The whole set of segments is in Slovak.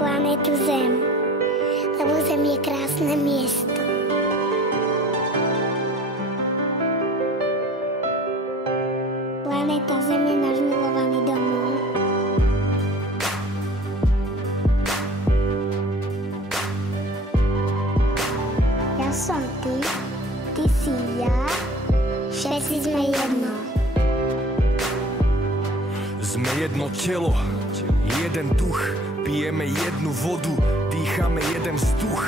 planétu Zem, lebo Zem je krásne miesto. Planéta Zem je náš milovaný domov. Ja som ty si ja, všetci sme jedno. Sme jedno telo, jeden duch, pijeme jednu vodu, dýchame jeden vzduch.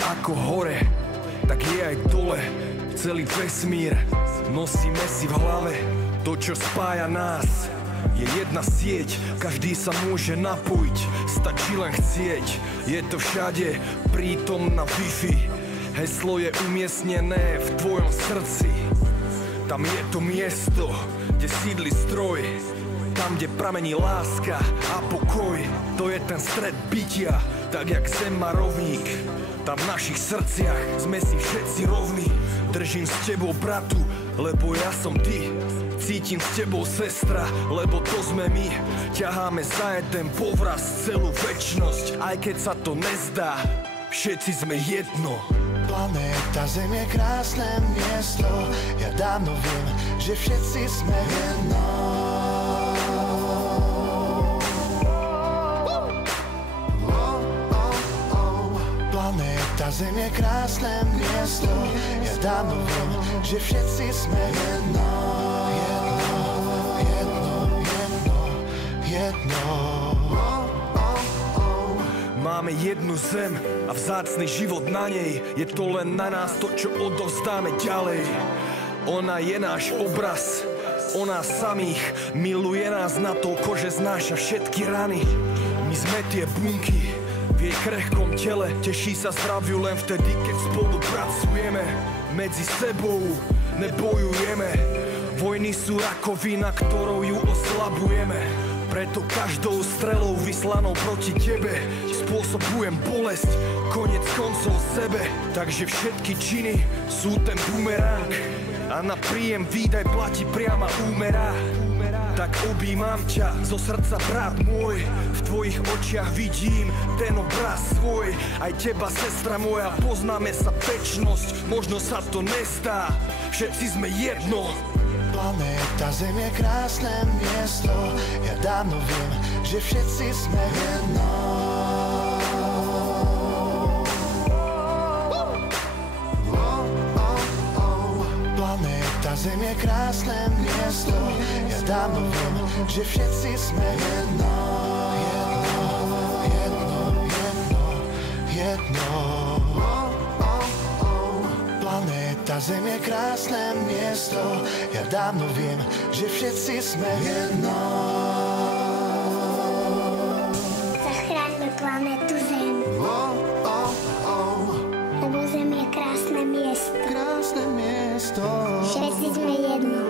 Ako hore, tak je aj dole, celý vesmír nosíme si v hlave. To, čo spája nás, je jedna sieť, každý sa môže napojiť, stačí len chcieť. Je to všade prítomná Wi-Fi, heslo je umiestnené v tvojom srdci. Tam je to miesto, kde sídli stroj, tam, kde pramení láska a pokoj. To je ten stred bytia, tak jak Zem má rovník. Tam v našich srdciach sme si všetci rovní. Držím s tebou, bratu, lebo ja som ty. Cítim s tebou, sestra, lebo to sme my. Ťaháme za jeden povraz celú večnosť. Aj keď sa to nezdá, všetci sme jedno. Planéta Zem je krásne miesto, ja dávno viem, že všetci sme jedno. Planéta Zem je krásne miesto, ja dávno viem, že všetci sme jedno. Jedno. Máme jednu zem a vzácny život na nej. Je to len na nás to, čo odovzdáme ďalej. Ona je náš obraz, o nás samých. Miluje nás natoľko, že znáša všetky rany. My sme tie bunky v jej krehkom tele. Teší sa zdraviu len vtedy, keď spolupracujeme. Medzi sebou nebojujeme. Vojny sú rakovina, ktorou ju oslabujeme. Preto každou strelou vyslanou proti tebe spôsobujem bolesť, konec koncov sebe. Takže všetky činy sú ten bumerang a na príjem výdaj platí priama úmera. Tak objímam ťa zo srdca, brat môj, v tvojich očiach vidím ten obraz svoj. Aj teba, sestra moja, poznáme sa večnosť, možno sa to nestá, všetci sme jedno. Planéta Zem je krásne miesto, ja dávno viem, že všetci sme jedno. Planéta Zem je krásne miesto, ja dávno viem, že všetci sme jedno. Planéta Zem je krásne miesto, ja dávno viem, že všetci sme jedno. Zachráňme planétu Zem, lebo Zem je krásne miesto. Krásne miesto. Všetci sme jedno.